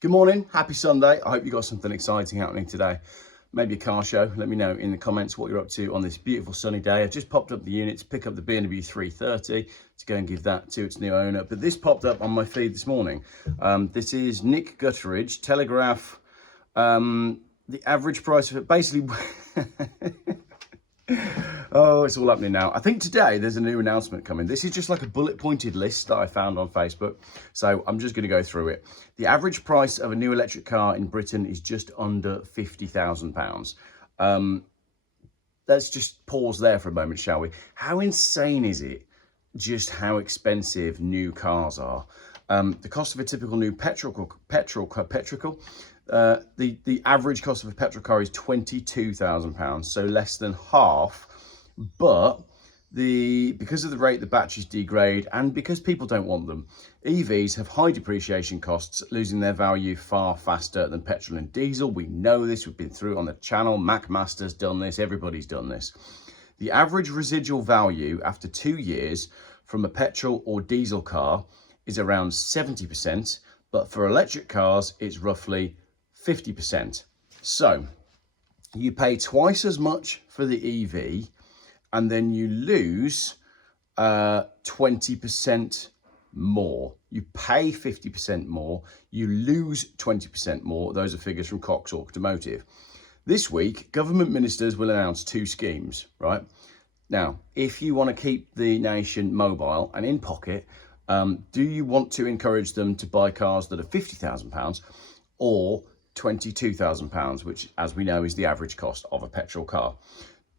Good morning, happy Sunday. I hope you got something exciting happening today. Maybe a car show. Let me know in the comments what you're up to on this beautiful sunny day. I've just popped up the unit to pick up the B&W 330 to go and give that to its new owner. But this popped up on my feed this morning. This is Nick Gutteridge, Telegraph. The average price of it, basically... Oh, it's all happening now. I think today there's a new announcement coming. This is just like a bullet pointed list that I found on Facebook. So I'm just going to go through it. The average price of a new electric car in Britain is just under £50,000. Let's just pause there for a moment, shall we? How insane is it just how expensive new cars are? The cost of a typical new petrol the average cost of a petrol car is £22,000, so less than half. But because of the rate the batteries degrade and because people don't want them, EVs have high depreciation costs, losing their value far faster than petrol and diesel. We know this, we've been through it on the channel. MacMaster's done this, everybody's done this. The average residual value after 2 years from a petrol or diesel car is around 70%, but for electric cars, it's roughly 50%. So you pay twice as much for the EV and then you lose 20% more. You pay 50% more, you lose 20% more. Those are figures from Cox Automotive. This week, government ministers will announce 2 schemes, right? Now, if you want to keep the nation mobile and in pocket, do you want to encourage them to buy cars that are £50,000 or £22,000, which, as we know, is the average cost of a petrol car?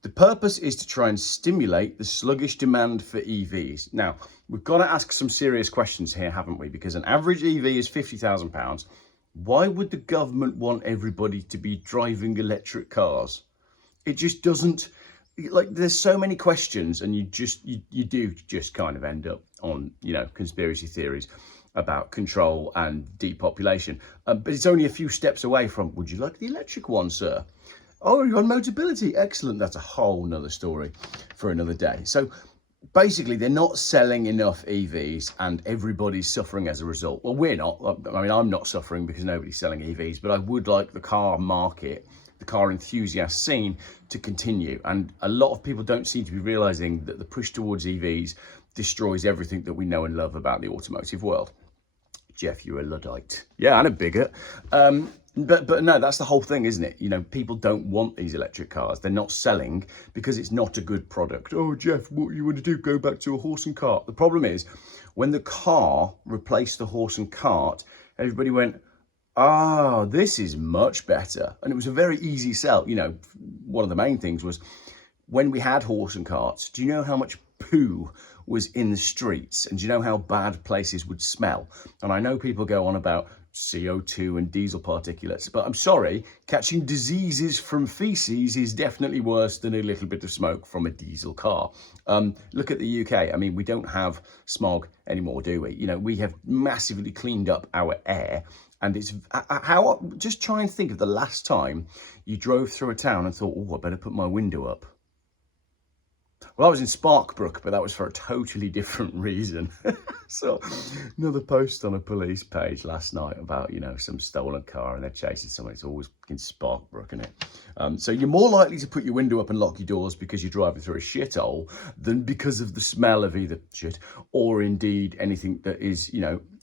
The purpose is to try and stimulate the sluggish demand for EVs. Now, we've got to ask some serious questions here, haven't we? Because an average EV is £50,000. Why would the government want everybody to be driving electric cars? It just doesn't, like, there's so many questions, and you do just kind of end up on, conspiracy theories about control and depopulation. But it's only a few steps away from, would you like the electric one, sir? Oh, you're on Motability. Excellent. That's a whole nother story for another day. So basically, they're not selling enough EVs and everybody's suffering as a result. Well, we're not. I mean, I'm not suffering because nobody's selling EVs, but I would like the car market, the car enthusiast scene to continue. And a lot of people don't seem to be realizing that the push towards EVs destroys everything that we know and love about the automotive world. Jeff, you're a Luddite. Yeah, and a bigot. But no, that's the whole thing, isn't it? People don't want these electric cars. They're not selling because it's not a good product. Oh, Jeff, what you want to do? Go back to a horse and cart. The problem is, when the car replaced the horse and cart, everybody went, this is much better. And it was a very easy sell. One of the main things was when we had horse and carts, do you know how much poo was in the streets? And do you know how bad places would smell? And I know people go on about CO2 and diesel particulates, but I'm sorry, catching diseases from feces is definitely worse than a little bit of smoke from a diesel car. Look at the UK. I mean, we don't have smog anymore, do we? We have massively cleaned up our air. And it's just try and think of the last time you drove through a town and thought, I better put my window up. Well, I was in Sparkbrook, but that was for a totally different reason. So another post on a police page last night about, some stolen car and they're chasing someone. It's always in Sparkbrook, isn't it? So you're more likely to put your window up and lock your doors because you're driving through a shithole than because of the smell of either shit or indeed anything that is,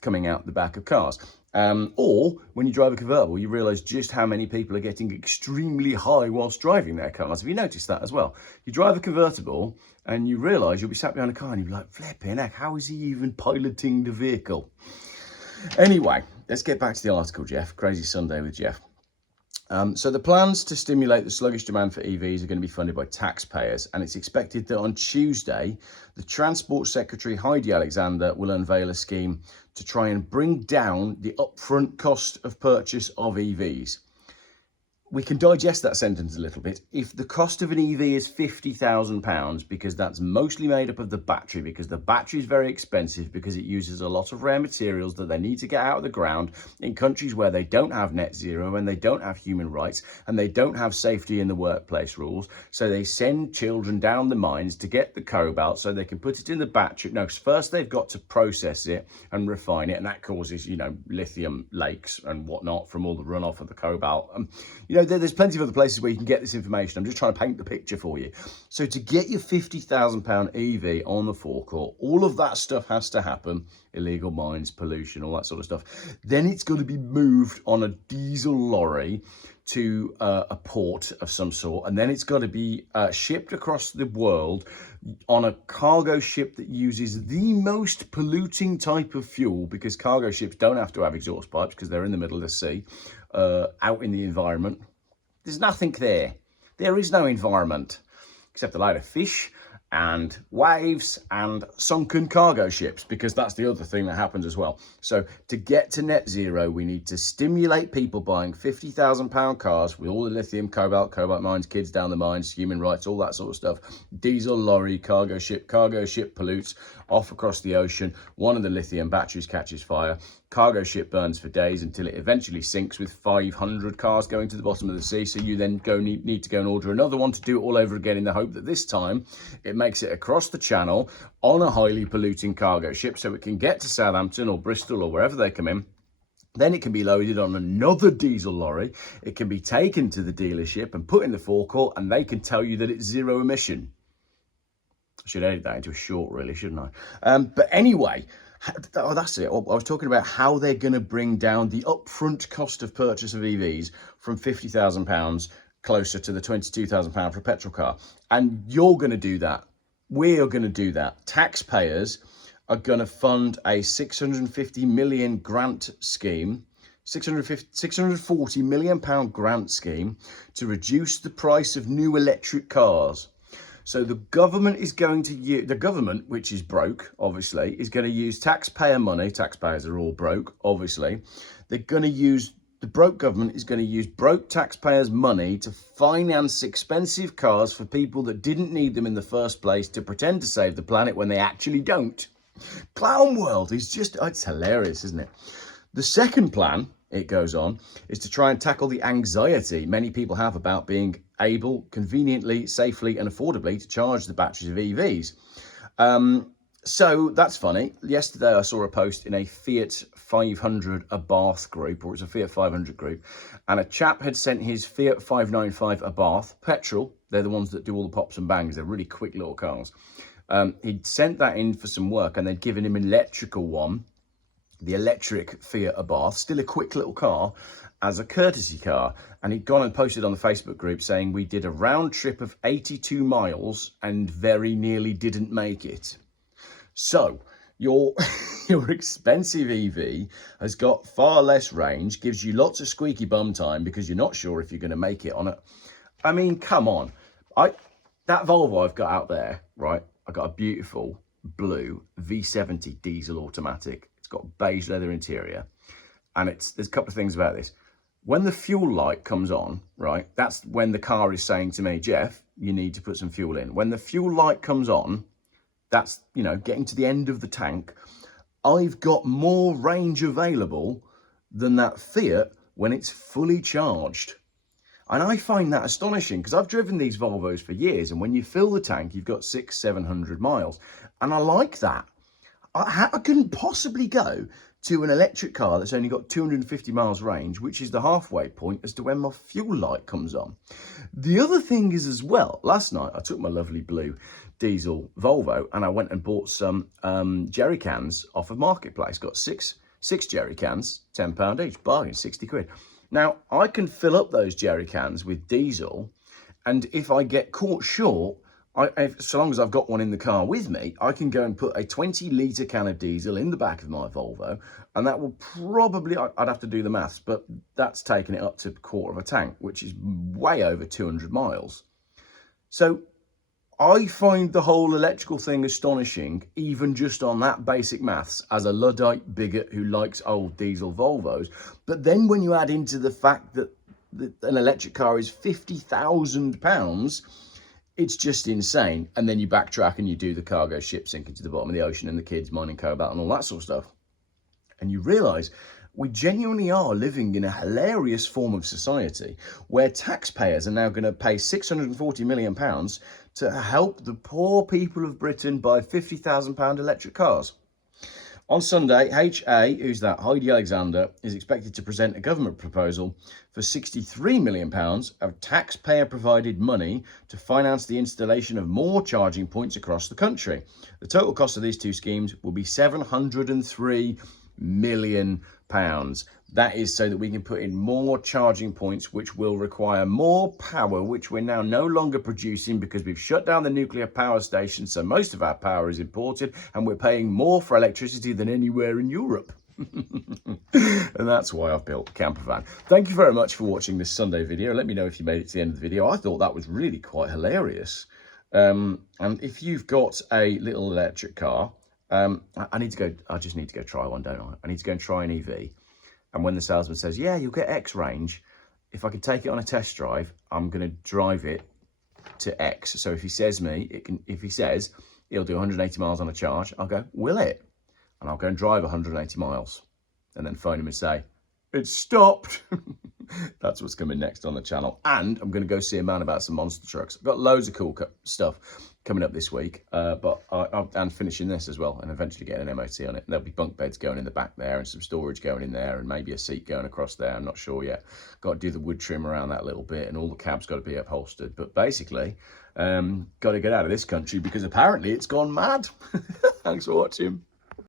coming out the back of cars. Or when you drive a convertible, you realise just how many people are getting extremely high whilst driving their cars. Have you noticed that as well? You drive a convertible and you realise you'll be sat behind a car and you'll be like, flipping heck, how is he even piloting the vehicle? Anyway, let's get back to the article, Jeff. Crazy Sunday with Jeff. So the plans to stimulate the sluggish demand for EVs are going to be funded by taxpayers, and it's expected that on Tuesday, the Transport Secretary Heidi Alexander will unveil a scheme to try and bring down the upfront cost of purchase of EVs. we can digest that sentence a little bit. If the cost of an EV is £50,000, because that's mostly made up of the battery, because the battery is very expensive, because it uses a lot of rare materials that they need to get out of the ground in countries where they don't have net zero and they don't have human rights and they don't have safety in the workplace rules. So they send children down the mines to get the cobalt so they can put it in the battery. No, first they've got to process it and refine it, and that causes, lithium lakes and whatnot from all the runoff of the cobalt. There's plenty of other places where you can get this information. I'm just trying to paint the picture for you. So to get your £50,000 EV on the forecourt, all of that stuff has to happen. Illegal mines, pollution, all that sort of stuff. Then it's got to be moved on a diesel lorry to a port of some sort, and then it's got to be shipped across the world on a cargo ship that uses the most polluting type of fuel, because cargo ships don't have to have exhaust pipes because they're in the middle of the sea, out in the environment. There's nothing there. There is no environment except a load of fish and waves and sunken cargo ships, because that's the other thing that happens as well. So to get to net zero, we need to stimulate people buying £50,000 cars with all the lithium, cobalt mines, kids down the mines, human rights, all that sort of stuff. Diesel lorry, cargo ship pollutes off across the ocean. One of the lithium batteries catches fire. Cargo ship burns for days until it eventually sinks with 500 cars going to the bottom of the sea. So you then need to go and order another one to do it all over again, in the hope that this time it makes it across the channel on a highly polluting cargo ship so it can get to Southampton or Bristol or wherever they come in. Then it can be loaded on another diesel lorry. It can be taken to the dealership and put in the forecourt, and they can tell you that it's zero emission. I should edit that into a short, really, shouldn't I? But anyway, that's it. I was talking about how they're going to bring down the upfront cost of purchase of EVs from £50,000 closer to the £22,000 for a petrol car. And you're going to do that. We are going to do that. Taxpayers are going to fund a 650 million grant scheme, 640 million pound grant scheme to reduce the price of new electric cars. So the government is going to use, the government, which is broke, obviously, is going to use taxpayer money. Taxpayers are all broke, obviously. The broke government is going to use broke taxpayers' money to finance expensive cars for people that didn't need them in the first place, to pretend to save the planet when they actually don't. Clown world is just, it's hilarious, isn't it? The second plan, it goes on, is to try and tackle the anxiety many people have about being able, conveniently, safely and affordably to charge the batteries of EVs. So that's funny. Yesterday I saw a post in a Fiat 500 Abarth group, or it's a Fiat 500 group, and a chap had sent his Fiat 595 Abarth petrol. They're the ones that do all the pops and bangs. They're really quick little cars. He'd sent that in for some work, and they'd given him an electrical one, the electric Fiat Abarth, still a quick little car, as a courtesy car. And he'd gone and posted on the Facebook group saying, we did a round trip of 82 miles and very nearly didn't make it. So your expensive EV has got far less range, gives you lots of squeaky bum time because you're not sure if you're going to make it on it. I mean, come on. That Volvo I've got out there, right? I got a beautiful blue V70 diesel automatic. It's got beige leather interior. And there's a couple of things about this. When the fuel light comes on, right, that's when the car is saying to me, Jeff, you need to put some fuel in. When the fuel light comes on, that's, getting to the end of the tank. I've got more range available than that Fiat when it's fully charged. And I find that astonishing, because I've driven these Volvos for years, and when you fill the tank, you've got 600-700 miles. And I like that. I couldn't possibly go to an electric car that's only got 250 miles range, which is the halfway point as to when my fuel light comes on. The other thing is as well, last night I took my lovely blue diesel Volvo and I went and bought some jerry cans off of Marketplace. Got six jerry cans, £10 each, bargain, 60 quid. Now, I can fill up those jerry cans with diesel, and if I get caught short, so long as I've got one in the car with me, I can go and put a 20-litre can of diesel in the back of my Volvo, and that will probably, I'd have to do the maths, but that's taking it up to a quarter of a tank, which is way over 200 miles. So I find the whole electrical thing astonishing, even just on that basic maths, as a Luddite bigot who likes old diesel Volvos. But then when you add into the fact that an electric car is £50,000. It's just insane. And then you backtrack and you do the cargo ship sinking to the bottom of the ocean and the kids mining cobalt and all that sort of stuff. And you realise we genuinely are living in a hilarious form of society where taxpayers are now going to pay £640 million to help the poor people of Britain buy £50,000 electric cars. On Sunday, HA, who's that, Heidi Alexander, is expected to present a government proposal for £63 million of taxpayer-provided money to finance the installation of more charging points across the country. The total cost of these two schemes will be £703 million. That is so that we can put in more charging points, which will require more power, which we're now no longer producing because we've shut down the nuclear power station. So most of our power is imported and we're paying more for electricity than anywhere in Europe. And that's why I've built a camper van. Thank you very much for watching this Sunday video. Let me know if you made it to the end of the video. I thought that was really quite hilarious. And if you've got a little electric car, I just need to go try one, don't I? I need to go and try an EV. And when the salesman says, yeah, you'll get X range, if I can take it on a test drive, I'm going to drive it to X. So if he says it'll do 180 miles on a charge, I'll go, will it? And I'll go and drive 180 miles and then phone him and say, it stopped. That's what's coming next on the channel. And I'm going to go see a man about some monster trucks. I've got loads of cool stuff coming up this week, and finishing this as well, and eventually getting an MOT on it. There'll be bunk beds going in the back there and some storage going in there and maybe a seat going across there. I'm not sure yet. Got to do the wood trim around that a little bit, and all the cab's got to be upholstered. But basically, got to get out of this country because apparently it's gone mad. Thanks for watching.